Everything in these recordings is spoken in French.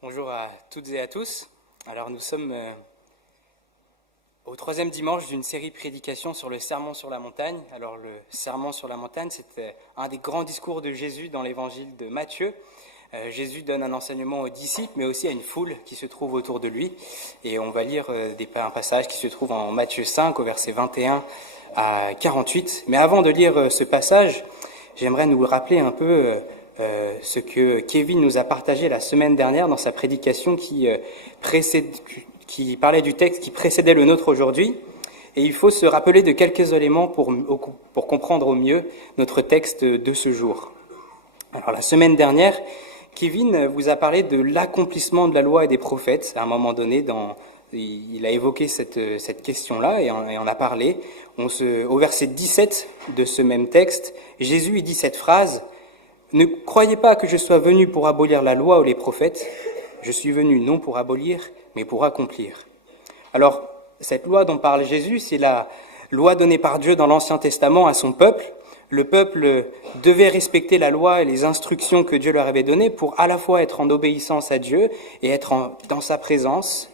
Bonjour à toutes et à tous. Alors nous sommes au troisième dimanche d'une série de prédications sur le Sermon sur la montagne. Alors le Sermon sur la montagne, c'est un des grands discours de Jésus dans l'évangile de Matthieu. Jésus donne un enseignement aux disciples, mais aussi à une foule qui se trouve autour de lui. Et on va lire un passage qui se trouve en Matthieu 5, au verset 21 à 48. Mais avant de lire ce passage, j'aimerais nous rappeler un peu ce que Kevin nous a partagé la semaine dernière dans sa prédication qui parlait du texte qui précédait le nôtre aujourd'hui. Et il faut se rappeler de quelques éléments pour comprendre au mieux notre texte de ce jour. Alors la semaine dernière, Kevin vous a parlé de l'accomplissement de la loi et des prophètes. À un moment donné, il a évoqué cette question-là et on a parlé. Au verset 17 de ce même texte, Jésus dit cette phrase: « Ne croyez pas que je sois venu pour abolir la loi ou les prophètes. Je suis venu non pour abolir, mais pour accomplir. » Alors, cette loi dont parle Jésus, c'est la loi donnée par Dieu dans l'Ancien Testament à son peuple. Le peuple devait respecter la loi et les instructions que Dieu leur avait données pour à la fois être en obéissance à Dieu et être dans sa présence,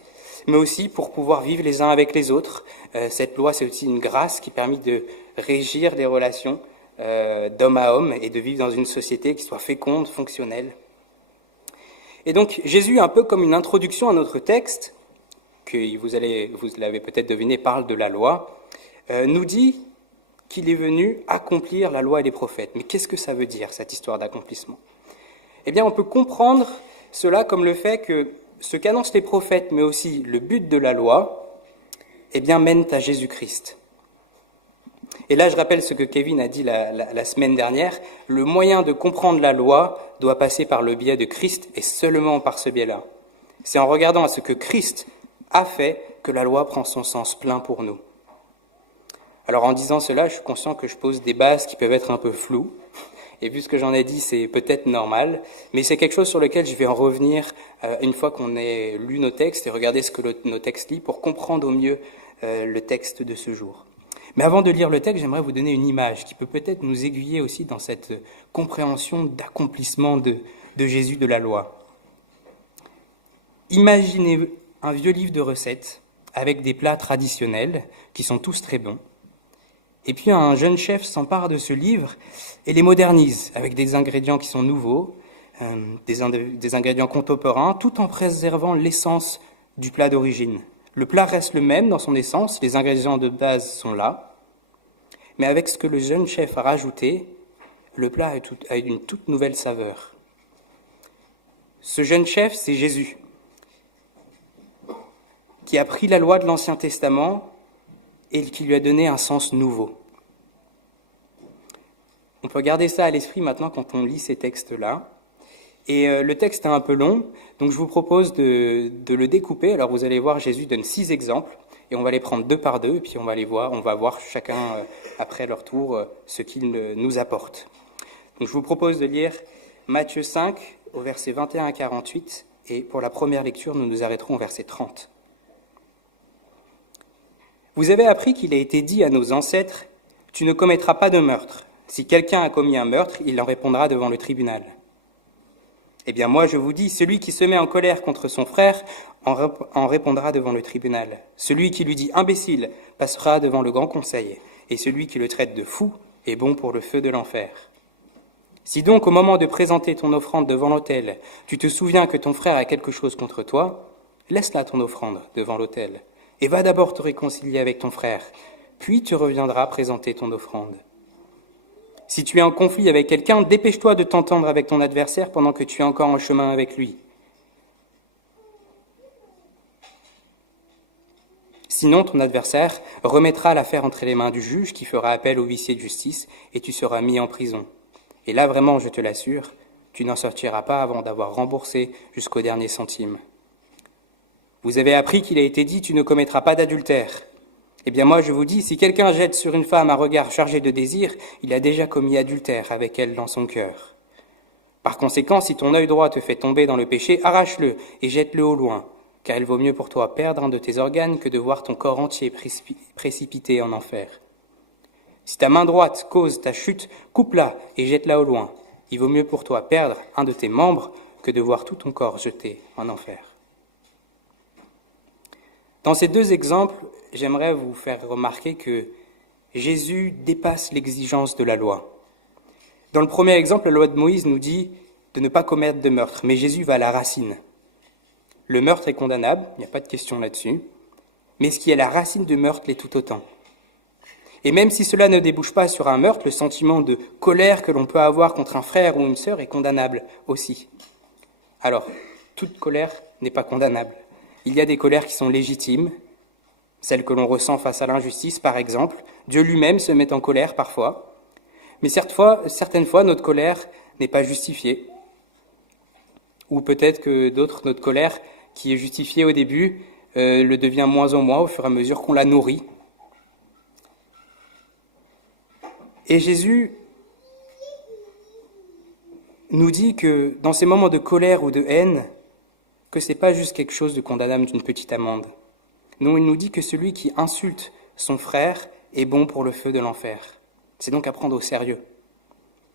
mais aussi pour pouvoir vivre les uns avec les autres. Cette loi, c'est aussi une grâce qui permet de régir les relations d'homme à homme et de vivre dans une société qui soit féconde, fonctionnelle. Et donc Jésus, un peu comme une introduction à notre texte, que vous l'avez peut-être deviné, parle de la loi, nous dit qu'il est venu accomplir la loi et les prophètes. Mais qu'est-ce que ça veut dire, cette histoire d'accomplissement ? Eh bien, on peut comprendre cela comme le fait que ce qu'annoncent les prophètes, mais aussi le but de la loi, eh bien, mènent à Jésus-Christ. Et là, je rappelle ce que Kevin a dit la semaine dernière, le moyen de comprendre la loi doit passer par le biais de Christ et seulement par ce biais-là. C'est en regardant à ce que Christ a fait que la loi prend son sens plein pour nous. Alors en disant cela, je suis conscient que je pose des bases qui peuvent être un peu floues, et vu ce que j'en ai dit, c'est peut-être normal, mais c'est quelque chose sur lequel je vais en revenir une fois qu'on ait lu nos textes et regarder ce que nos textes lisent pour comprendre au mieux le texte de ce jour. Mais avant de lire le texte, j'aimerais vous donner une image qui peut peut-être nous aiguiller aussi dans cette compréhension d'accomplissement de Jésus de la loi. Imaginez un vieux livre de recettes avec des plats traditionnels qui sont tous très bons. Et puis un jeune chef s'empare de ce livre et les modernise avec des ingrédients qui sont nouveaux, des ingrédients contemporains, tout en préservant l'essence du plat d'origine. Le plat reste le même dans son essence, les ingrédients de base sont là, mais avec ce que le jeune chef a rajouté, le plat a une toute nouvelle saveur. Ce jeune chef, c'est Jésus, qui a pris la loi de l'Ancien Testament et qui lui a donné un sens nouveau. On peut garder ça à l'esprit maintenant quand on lit ces textes-là. Et le texte est un peu long, donc je vous propose de le découper. Alors vous allez voir, Jésus donne 6 exemples, et on va les prendre 2 par 2, et puis on va voir chacun après leur tour ce qu'il nous apporte. Donc je vous propose de lire Matthieu 5 au verset 21 à 48, et pour la première lecture, nous nous arrêterons au verset 30. Vous avez appris qu'il a été dit à nos ancêtres, « Tu ne commettras pas de meurtre. Si quelqu'un a commis un meurtre, il en répondra devant le tribunal. » Eh bien moi je vous dis, celui qui se met en colère contre son frère en répondra devant le tribunal. Celui qui lui dit imbécile passera devant le grand conseil, et celui qui le traite de fou est bon pour le feu de l'enfer. Si donc au moment de présenter ton offrande devant l'autel, tu te souviens que ton frère a quelque chose contre toi, laisse là ton offrande devant l'autel, et va d'abord te réconcilier avec ton frère, puis tu reviendras présenter ton offrande. Si tu es en conflit avec quelqu'un, dépêche-toi de t'entendre avec ton adversaire pendant que tu es encore en chemin avec lui. Sinon, ton adversaire remettra l'affaire entre les mains du juge qui fera appel au huissier de justice et tu seras mis en prison. Et là, vraiment, je te l'assure, tu n'en sortiras pas avant d'avoir remboursé jusqu'au dernier centime. Vous avez appris qu'il a été dit « Tu ne commettras pas d'adultère ». Eh bien moi je vous dis, si quelqu'un jette sur une femme un regard chargé de désir, il a déjà commis adultère avec elle dans son cœur. Par conséquent, si ton œil droit te fait tomber dans le péché, arrache-le et jette-le au loin, car il vaut mieux pour toi perdre un de tes organes que de voir ton corps entier précipité en enfer. Si ta main droite cause ta chute, coupe-la et jette-la au loin. Il vaut mieux pour toi perdre un de tes membres que de voir tout ton corps jeté en enfer. Dans ces deux exemples, j'aimerais vous faire remarquer que Jésus dépasse l'exigence de la loi. Dans le premier exemple, la loi de Moïse nous dit de ne pas commettre de meurtre, mais Jésus va à la racine. Le meurtre est condamnable, il n'y a pas de question là-dessus, mais ce qui est la racine du meurtre l'est tout autant. Et même si cela ne débouche pas sur un meurtre, le sentiment de colère que l'on peut avoir contre un frère ou une sœur est condamnable aussi. Alors, toute colère n'est pas condamnable. Il y a des colères qui sont légitimes, celles que l'on ressent face à l'injustice, par exemple. Dieu lui-même se met en colère parfois. Mais certaines fois, notre colère n'est pas justifiée. Ou peut-être que notre colère, qui est justifiée au début, le devient moins en moins au fur et à mesure qu'on la nourrit. Et Jésus nous dit que dans ces moments de colère ou de haine, que ce n'est pas juste quelque chose de condamnable d'une petite amende. Non, il nous dit que celui qui insulte son frère est bon pour le feu de l'enfer. C'est donc à prendre au sérieux.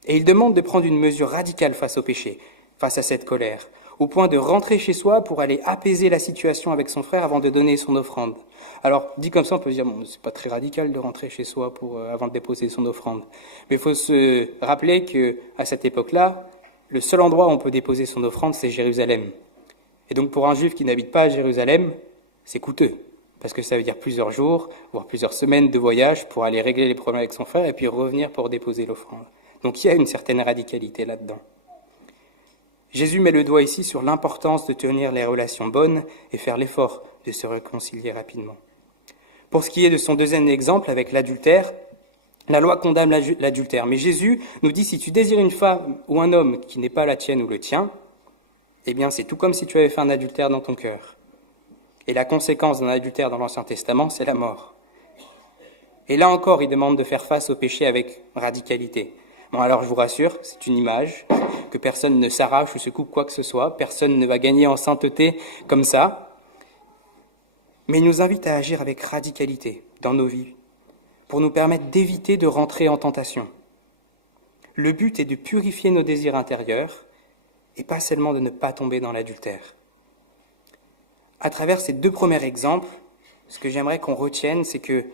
Et il demande de prendre une mesure radicale face au péché, face à cette colère, au point de rentrer chez soi pour aller apaiser la situation avec son frère avant de donner son offrande. Alors, dit comme ça, on peut se dire, bon, c'est pas très radical de rentrer chez soi avant de déposer son offrande. Mais il faut se rappeler qu'à cette époque-là, le seul endroit où on peut déposer son offrande, c'est Jérusalem. Et donc pour un juif qui n'habite pas à Jérusalem, c'est coûteux, parce que ça veut dire plusieurs jours, voire plusieurs semaines de voyage pour aller régler les problèmes avec son frère et puis revenir pour déposer l'offrande. Donc il y a une certaine radicalité là-dedans. Jésus met le doigt ici sur l'importance de tenir les relations bonnes et faire l'effort de se réconcilier rapidement. Pour ce qui est de son deuxième exemple avec l'adultère, la loi condamne l'adultère, mais Jésus nous dit si tu désires une femme ou un homme qui n'est pas la tienne ou le tien, eh bien c'est tout comme si tu avais fait un adultère dans ton cœur. Et la conséquence d'un adultère dans l'Ancien Testament, c'est la mort. Et là encore, il demande de faire face au péché avec radicalité. Bon, alors je vous rassure, c'est une image, que personne ne s'arrache ou se coupe quoi que ce soit, personne ne va gagner en sainteté comme ça, mais il nous invite à agir avec radicalité dans nos vies, pour nous permettre d'éviter de rentrer en tentation. Le but est de purifier nos désirs intérieurs, et pas seulement de ne pas tomber dans l'adultère. À travers ces deux premiers exemples, ce que j'aimerais qu'on retienne, c'est que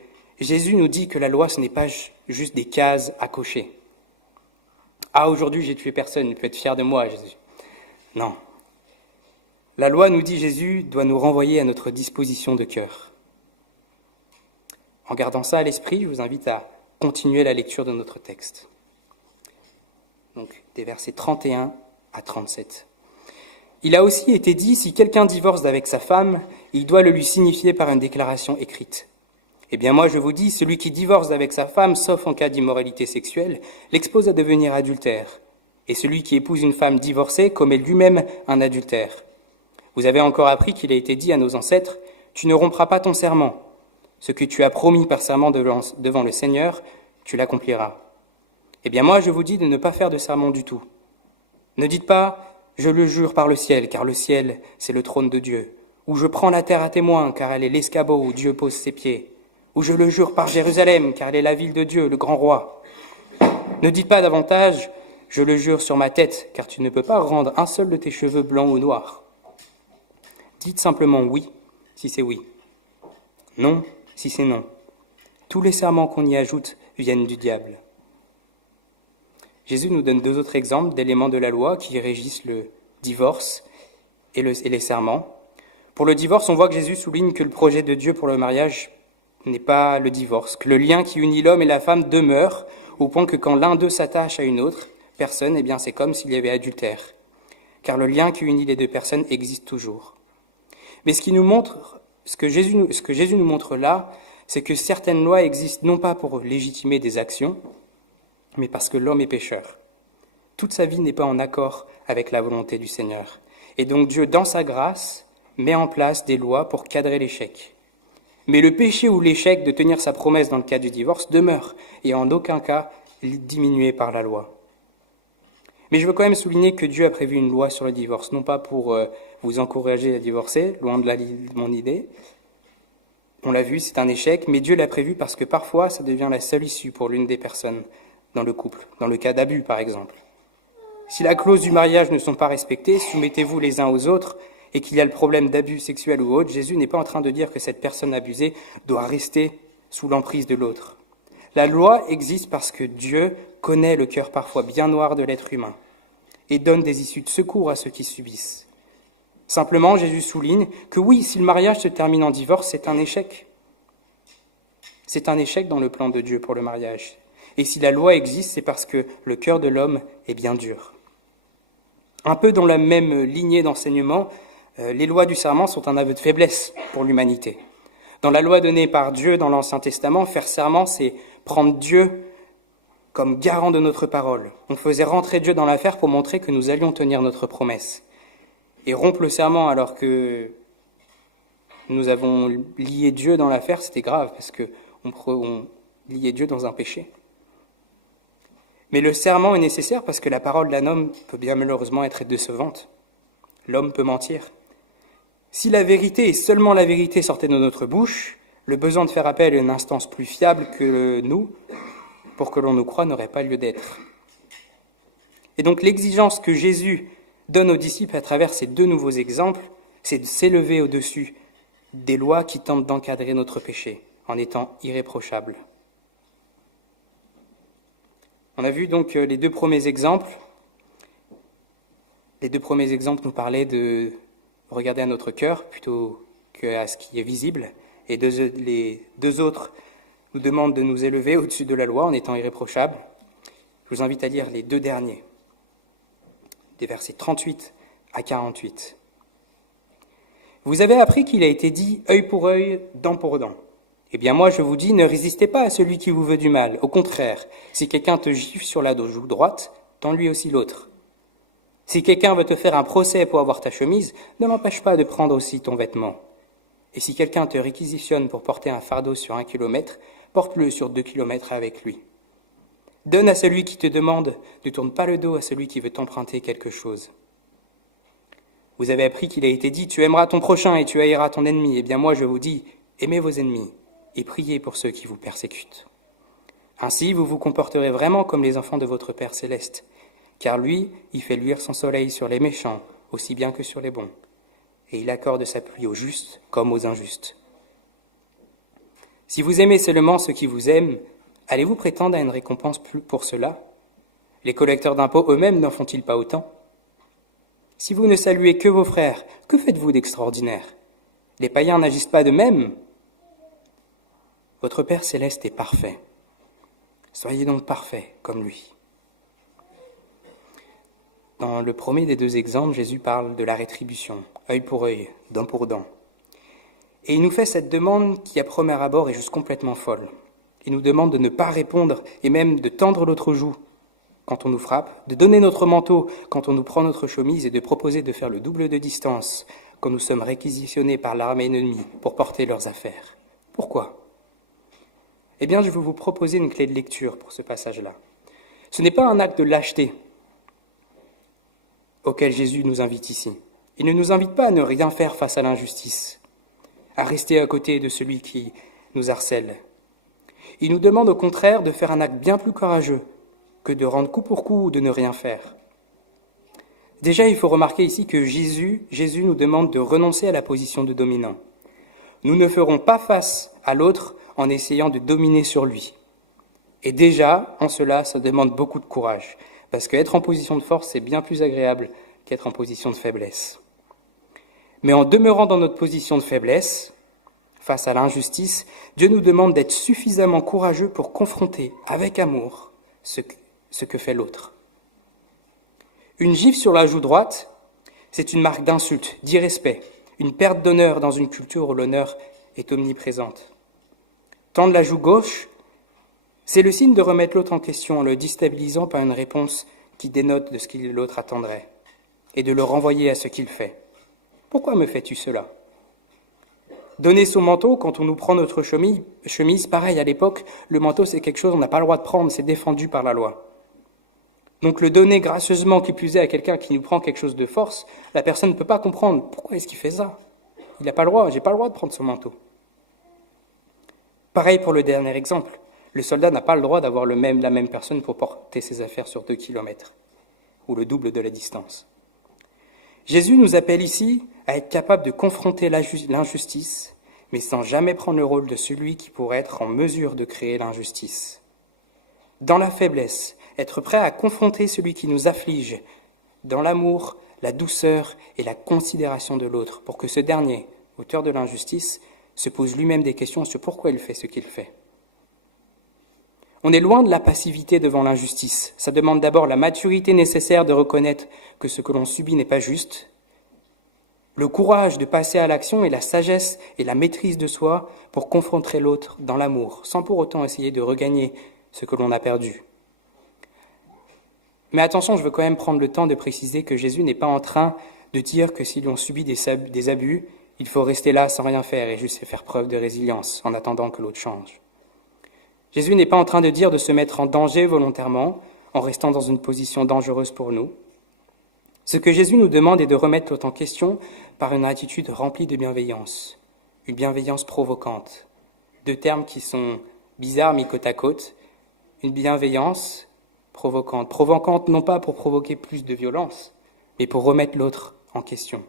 Jésus nous dit que la loi, ce n'est pas juste des cases à cocher. Ah, aujourd'hui, j'ai tué personne, tu peux être fier de moi, Jésus. Non. La loi, nous dit Jésus, doit nous renvoyer à notre disposition de cœur. En gardant ça à l'esprit, je vous invite à continuer la lecture de notre texte. Donc, des versets 31 à 37. Il a aussi été dit, si quelqu'un divorce avec sa femme, il doit le lui signifier par une déclaration écrite. Eh bien moi je vous dis, celui qui divorce avec sa femme, sauf en cas d'immoralité sexuelle, l'expose à devenir adultère. Et celui qui épouse une femme divorcée commet lui-même un adultère. Vous avez encore appris qu'il a été dit à nos ancêtres, tu ne rompras pas ton serment. Ce que tu as promis par serment devant le Seigneur, tu l'accompliras. Eh bien moi je vous dis de ne pas faire de serment du tout. Ne dites pas « Je le jure par le ciel, car le ciel, c'est le trône de Dieu. » Ou « Je prends la terre à témoin, car elle est l'escabeau où Dieu pose ses pieds. » Ou « Je le jure par Jérusalem, car elle est la ville de Dieu, le grand roi. » Ne dites pas davantage « Je le jure sur ma tête, car tu ne peux pas rendre un seul de tes cheveux blancs ou noirs. » Dites simplement « oui » si c'est oui. « Non » si c'est non. Tous les serments qu'on y ajoute viennent du diable. Jésus nous donne deux autres exemples d'éléments de la loi qui régissent le divorce et les serments. Pour le divorce, on voit que Jésus souligne que le projet de Dieu pour le mariage n'est pas le divorce, que le lien qui unit l'homme et la femme demeure, au point que quand l'un d'eux s'attache à une autre personne, eh bien c'est comme s'il y avait adultère. Car le lien qui unit les deux personnes existe toujours. Mais ce que Jésus nous montre là, c'est que certaines lois existent non pas pour légitimer des actions, mais parce que l'homme est pécheur. Toute sa vie n'est pas en accord avec la volonté du Seigneur. Et donc Dieu, dans sa grâce, met en place des lois pour cadrer l'échec. Mais le péché ou l'échec de tenir sa promesse dans le cas du divorce demeure, et en aucun cas diminué par la loi. Mais je veux quand même souligner que Dieu a prévu une loi sur le divorce, non pas pour vous encourager à divorcer, loin de mon idée. On l'a vu, c'est un échec, mais Dieu l'a prévu parce que parfois ça devient la seule issue pour l'une des personnes dans le couple, dans le cas d'abus par exemple. Si la clause du mariage ne sont pas respectées, soumettez-vous les uns aux autres, et qu'il y a le problème d'abus sexuel ou autre, Jésus n'est pas en train de dire que cette personne abusée doit rester sous l'emprise de l'autre. La loi existe parce que Dieu connaît le cœur parfois bien noir de l'être humain et donne des issues de secours à ceux qui subissent. Simplement, Jésus souligne que oui, si le mariage se termine en divorce, c'est un échec. C'est un échec dans le plan de Dieu pour le mariage. Et si la loi existe, c'est parce que le cœur de l'homme est bien dur. Un peu dans la même lignée d'enseignement, les lois du serment sont un aveu de faiblesse pour l'humanité. Dans la loi donnée par Dieu dans l'Ancien Testament, faire serment, c'est prendre Dieu comme garant de notre parole. On faisait rentrer Dieu dans l'affaire pour montrer que nous allions tenir notre promesse. Et rompre le serment alors que nous avons lié Dieu dans l'affaire, c'était grave, parce qu'on liait Dieu dans un péché. Mais le serment est nécessaire parce que la parole d'un homme peut bien malheureusement être décevante. L'homme peut mentir. Si la vérité et seulement la vérité sortait de notre bouche, le besoin de faire appel à une instance plus fiable que nous, pour que l'on nous croie, n'aurait pas lieu d'être. Et donc l'exigence que Jésus donne aux disciples à travers ces deux nouveaux exemples, c'est de s'élever au-dessus des lois qui tentent d'encadrer notre péché, en étant irréprochables. On a vu donc les deux premiers exemples. Les deux premiers exemples nous parlaient de regarder à notre cœur plutôt qu'à ce qui est visible. Et les deux autres nous demandent de nous élever au-dessus de la loi en étant irréprochables. Je vous invite à lire les deux derniers, des versets 38 à 48. Vous avez appris qu'il a été dit « œil pour œil, dent pour dent ». Eh bien moi je vous dis, ne résistez pas à celui qui vous veut du mal. Au contraire, si quelqu'un te gifle sur la joue droite, tends-lui aussi l'autre. Si quelqu'un veut te faire un procès pour avoir ta chemise, ne l'empêche pas de prendre aussi ton vêtement. Et si quelqu'un te réquisitionne pour porter un fardeau sur 1 kilomètre, porte-le sur 2 kilomètres avec lui. Donne à celui qui te demande, ne tourne pas le dos à celui qui veut t'emprunter quelque chose. Vous avez appris qu'il a été dit, tu aimeras ton prochain et tu haïras ton ennemi. Eh bien moi je vous dis, aimez vos ennemis et priez pour ceux qui vous persécutent. Ainsi vous vous comporterez vraiment comme les enfants de votre Père céleste, car lui, il fait luire son soleil sur les méchants, aussi bien que sur les bons, et il accorde sa pluie aux justes comme aux injustes. Si vous aimez seulement ceux qui vous aiment, allez-vous prétendre à une récompense pour cela? Les collecteurs d'impôts eux-mêmes n'en font-ils pas autant? Si vous ne saluez que vos frères, que faites-vous d'extraordinaire? Les païens n'agissent pas de même? Votre Père céleste est parfait. Soyez donc parfaits comme lui. Dans le premier des deux exemples, Jésus parle de la rétribution, œil pour œil, dent pour dent. Et il nous fait cette demande qui, à premier abord, est juste complètement folle. Il nous demande de ne pas répondre et même de tendre l'autre joue quand on nous frappe, de donner notre manteau quand on nous prend notre chemise et de proposer de faire le double de distance quand nous sommes réquisitionnés par l'armée ennemie pour porter leurs affaires. Pourquoi ? Eh bien, je vais vous proposer une clé de lecture pour ce passage-là. Ce n'est pas un acte de lâcheté auquel Jésus nous invite ici. Il ne nous invite pas à ne rien faire face à l'injustice, à rester à côté de celui qui nous harcèle. Il nous demande au contraire de faire un acte bien plus courageux que de rendre coup pour coup ou de ne rien faire. Déjà, il faut remarquer ici que Jésus nous demande de renoncer à la position de dominant. Nous ne ferons pas face à l'autre en essayant de dominer sur lui. Et déjà, en cela, ça demande beaucoup de courage, parce qu'être en position de force, c'est bien plus agréable qu'être en position de faiblesse. Mais en demeurant dans notre position de faiblesse, face à l'injustice, Dieu nous demande d'être suffisamment courageux pour confronter avec amour ce que fait l'autre. Une gifle sur la joue droite, c'est une marque d'insulte, d'irrespect, une perte d'honneur dans une culture où l'honneur est omniprésente. Tendre la joue gauche, c'est le signe de remettre l'autre en question en le déstabilisant par une réponse qui dénote de ce que l'autre attendrait et de le renvoyer à ce qu'il fait. Pourquoi me fais-tu cela ? Donner son manteau quand on nous prend notre chemise, pareil à l'époque, le manteau c'est quelque chose qu'on n'a pas le droit de prendre, c'est défendu par la loi. Donc le donner gracieusement qui plus est à quelqu'un qui nous prend quelque chose de force, la personne ne peut pas comprendre pourquoi est-ce qu'il fait ça. Il n'a pas le droit, j'ai pas le droit de prendre son manteau. Pareil pour le dernier exemple, le soldat n'a pas le droit d'avoir la même personne pour porter ses affaires sur 2 kilomètres. ou le double de la distance. Jésus nous appelle ici à être capable de confronter l'injustice, mais sans jamais prendre le rôle de celui qui pourrait être en mesure de créer l'injustice. Dans la faiblesse, être prêt à confronter celui qui nous afflige, dans l'amour, la douceur et la considération de l'autre, pour que ce dernier, auteur de l'injustice, se pose lui-même des questions sur pourquoi il fait ce qu'il fait. On est loin de la passivité devant l'injustice. Ça demande d'abord la maturité nécessaire de reconnaître que ce que l'on subit n'est pas juste, le courage de passer à l'action et la sagesse et la maîtrise de soi pour confronter l'autre dans l'amour, sans pour autant essayer de regagner ce que l'on a perdu. Mais attention, je veux quand même prendre le temps de préciser que Jésus n'est pas en train de dire que si l'on subit des abus, il faut rester là sans rien faire et juste faire preuve de résilience en attendant que l'autre change. Jésus n'est pas en train de dire de se mettre en danger volontairement en restant dans une position dangereuse pour nous. Ce que Jésus nous demande est de remettre l'autre en question par une attitude remplie de bienveillance, une bienveillance provocante. Deux termes qui sont bizarres mis côte à côte. Une bienveillance provocante. Provocante non pas pour provoquer plus de violence, mais pour remettre l'autre en question.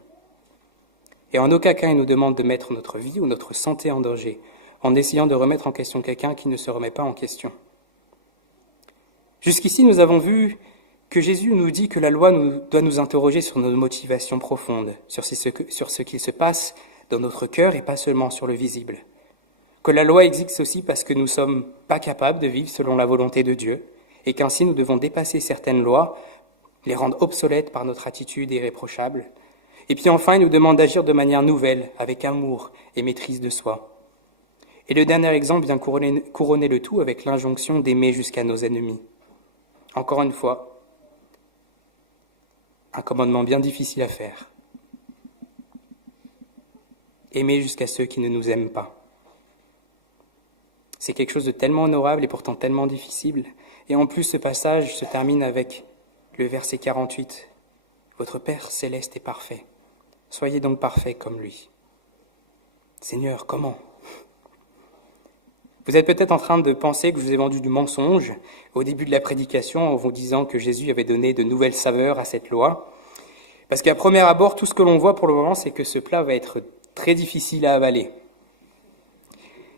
Et en aucun cas il nous demande de mettre notre vie ou notre santé en danger, en essayant de remettre en question quelqu'un qui ne se remet pas en question. Jusqu'ici, nous avons vu que Jésus nous dit que la loi doit nous interroger sur nos motivations profondes, sur ce qui se passe dans notre cœur et pas seulement sur le visible. Que la loi existe aussi parce que nous ne sommes pas capables de vivre selon la volonté de Dieu et qu'ainsi nous devons dépasser certaines lois, les rendre obsolètes par notre attitude irréprochable. Et puis enfin, il nous demande d'agir de manière nouvelle, avec amour et maîtrise de soi. Et le dernier exemple vient couronner le tout avec l'injonction d'aimer jusqu'à nos ennemis. Encore une fois, un commandement bien difficile à faire. Aimer jusqu'à ceux qui ne nous aiment pas. C'est quelque chose de tellement honorable et pourtant tellement difficile. Et en plus, ce passage se termine avec le verset 48. Votre Père céleste est parfait. Soyez donc parfaits comme lui. Seigneur, comment ? Vous êtes peut-être en train de penser que je vous ai vendu du mensonge au début de la prédication en vous disant que Jésus avait donné de nouvelles saveurs à cette loi. Parce qu'à premier abord, tout ce que l'on voit pour le moment, c'est que ce plat va être très difficile à avaler.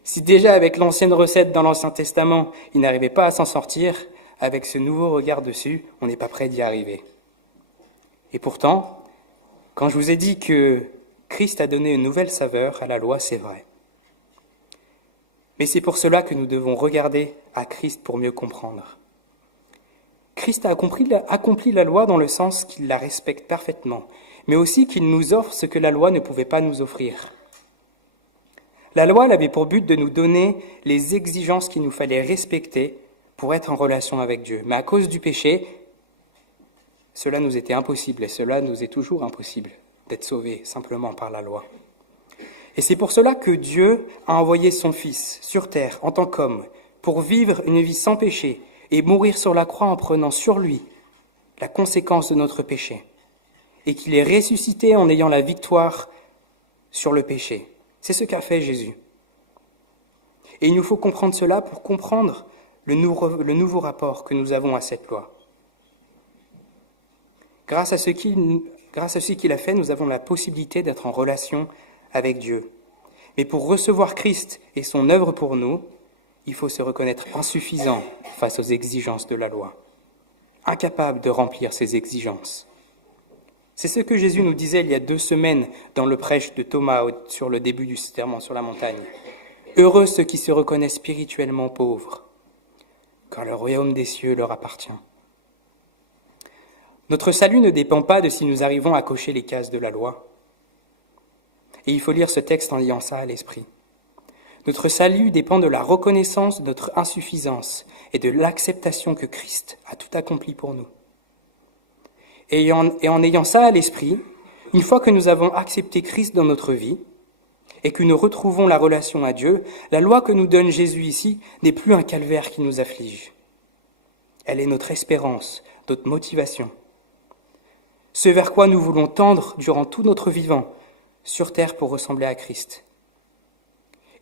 Si déjà avec l'ancienne recette dans l'Ancien Testament, il n'arrivait pas à s'en sortir, avec ce nouveau regard dessus, on n'est pas prêt d'y arriver. Et pourtant, quand je vous ai dit que Christ a donné une nouvelle saveur à la loi, c'est vrai. Mais c'est pour cela que nous devons regarder à Christ pour mieux comprendre. Christ a accompli la loi dans le sens qu'il la respecte parfaitement, mais aussi qu'il nous offre ce que la loi ne pouvait pas nous offrir. La loi elle avait pour but de nous donner les exigences qu'il nous fallait respecter pour être en relation avec Dieu. Mais à cause du péché, cela nous était impossible et cela nous est toujours impossible d'être sauvés simplement par la loi. Et c'est pour cela que Dieu a envoyé son Fils sur terre en tant qu'homme pour vivre une vie sans péché et mourir sur la croix en prenant sur lui la conséquence de notre péché. Et qu'il est ressuscité en ayant la victoire sur le péché. C'est ce qu'a fait Jésus. Et il nous faut comprendre cela pour comprendre le nouveau rapport que nous avons à cette loi. Grâce à ce qu'il a fait, nous avons la possibilité d'être en relation avec Dieu. Mais pour recevoir Christ et son œuvre pour nous, il faut se reconnaître insuffisant face aux exigences de la loi, incapable de remplir ces exigences. C'est ce que Jésus nous disait il y a 2 semaines dans le prêche de Thomas sur le début du sermon sur la montagne. Heureux ceux qui se reconnaissent spirituellement pauvres, car le royaume des cieux leur appartient. Notre salut ne dépend pas de si nous arrivons à cocher les cases de la loi. Et il faut lire ce texte en ayant ça à l'esprit. Notre salut dépend de la reconnaissance de notre insuffisance et de l'acceptation que Christ a tout accompli pour nous. Et en ayant ça à l'esprit, une fois que nous avons accepté Christ dans notre vie et que nous retrouvons la relation à Dieu, la loi que nous donne Jésus ici n'est plus un calvaire qui nous afflige. Elle est notre espérance, notre motivation. Ce vers quoi nous voulons tendre durant tout notre vivant sur terre pour ressembler à Christ.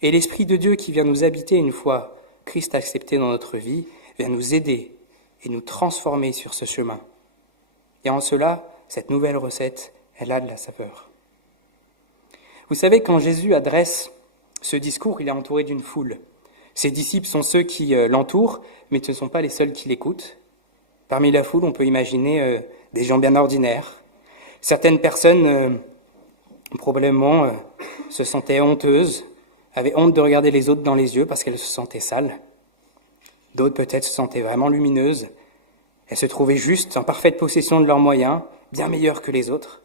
Et l'Esprit de Dieu qui vient nous habiter une fois Christ accepté dans notre vie, vient nous aider et nous transformer sur ce chemin. Et en cela, cette nouvelle recette, elle a de la saveur. Vous savez, quand Jésus adresse ce discours, il est entouré d'une foule. Ses disciples sont ceux qui l'entourent, mais ce ne sont pas les seuls qui l'écoutent. Parmi la foule, on peut imaginer des gens bien ordinaires. Certaines personnes, probablement, se sentaient honteuses, avaient honte de regarder les autres dans les yeux parce qu'elles se sentaient sales. D'autres peut-être se sentaient vraiment lumineuses. Elles se trouvaient juste en parfaite possession de leurs moyens, bien meilleures que les autres.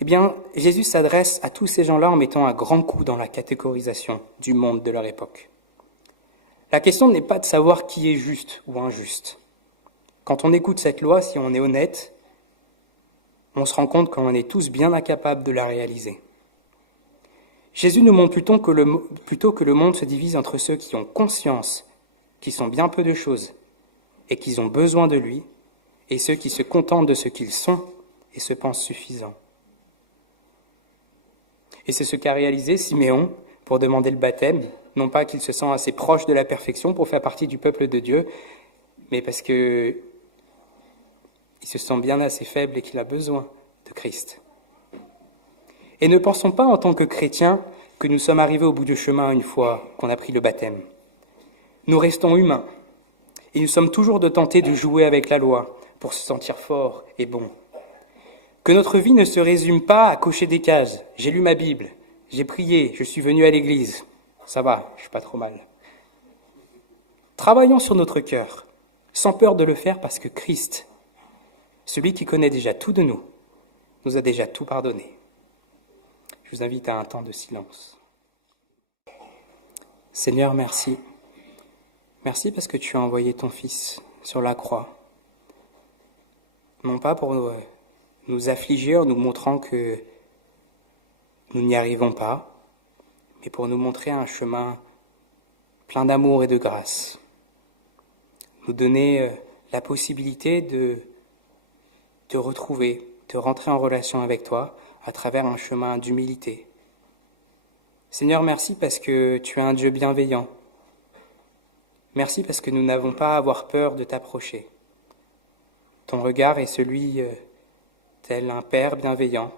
Eh bien, Jésus s'adresse à tous ces gens-là en mettant un grand coup dans la catégorisation du monde de leur époque. La question n'est pas de savoir qui est juste ou injuste. Quand on écoute cette loi, si on est honnête, on se rend compte qu'on est tous bien incapables de la réaliser. Jésus nous montre plutôt que le monde se divise entre ceux qui ont conscience qu'ils sont bien peu de choses et qu'ils ont besoin de lui, et ceux qui se contentent de ce qu'ils sont et se pensent suffisants. Et c'est ce qu'a réalisé Siméon pour demander le baptême, non pas qu'il se sent assez proche de la perfection pour faire partie du peuple de Dieu, mais parce qu'il se sent bien assez faible et qu'il a besoin de Christ. Et ne pensons pas en tant que chrétiens que nous sommes arrivés au bout du chemin une fois qu'on a pris le baptême. Nous restons humains et nous sommes toujours tentés de jouer avec la loi pour se sentir forts et bons. Que notre vie ne se résume pas à cocher des cases. J'ai lu ma Bible, j'ai prié, je suis venu à l'église. Ça va, je suis pas trop mal. Travaillons sur notre cœur, sans peur de le faire parce que Christ, celui qui connaît déjà tout de nous, nous a déjà tout pardonné. Je vous invite à un temps de silence. Seigneur, merci. Merci parce que tu as envoyé ton Fils sur la croix. Non pas pour nous affliger en nous montrant que nous n'y arrivons pas, mais pour nous montrer un chemin plein d'amour et de grâce. Nous donner la possibilité de te retrouver, de rentrer en relation avec toi à travers un chemin d'humilité. Seigneur, merci parce que tu es un Dieu bienveillant. Merci parce que nous n'avons pas à avoir peur de t'approcher. Ton regard est celui tel un père bienveillant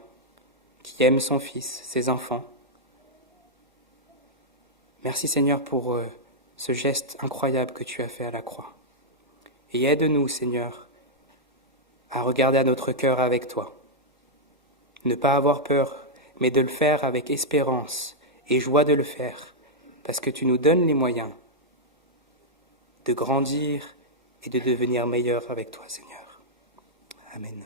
qui aime son fils, ses enfants. Merci Seigneur pour ce geste incroyable que tu as fait à la croix. Et aide-nous Seigneur à regarder à notre cœur avec toi. Ne pas avoir peur, mais de le faire avec espérance et joie de le faire, parce que tu nous donnes les moyens de grandir et de devenir meilleurs avec toi Seigneur. Amen.